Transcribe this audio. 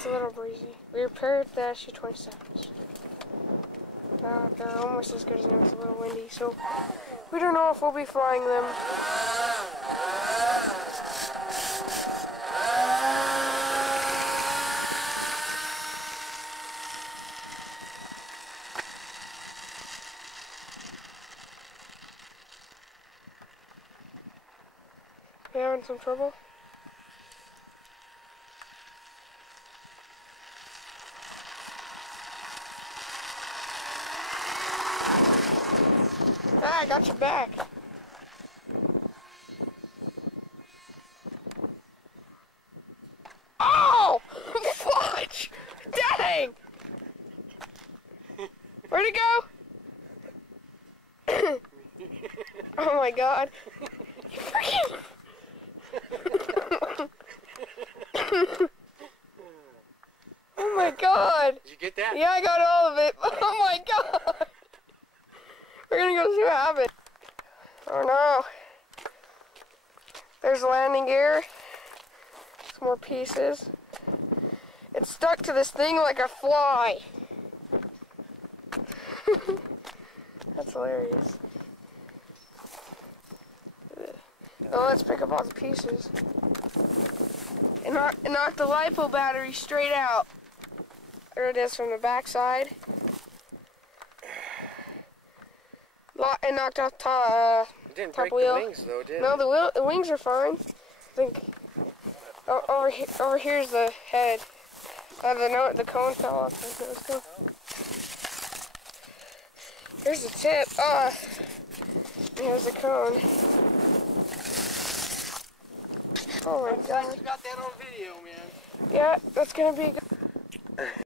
It's a little breezy. We repaired the SU-27s. They're almost as good as new. It's a little windy, so we don't know if we'll be flying them. We having some trouble? Ah, I got your back. Oh! Fudge! Dang! Where'd it go? Oh my god. You freaking... Oh my god. Did you get that? Yeah, I got all of it. Oh my god. We're gonna go see what happened. Oh no. There's the landing gear. Some more pieces. It's stuck to this thing like a fly. That's hilarious. Oh, let's pick up all the pieces. And knock the LiPo battery straight out. There it is from the back side. And knocked off It didn't top break wheel. the wings though, did it? No, the wings are fine. I think over here's the head. The cone fell off. Let's go. Here's the tip. Here's the cone. Oh my god. You got that on video, man. Yeah, that's gonna be good.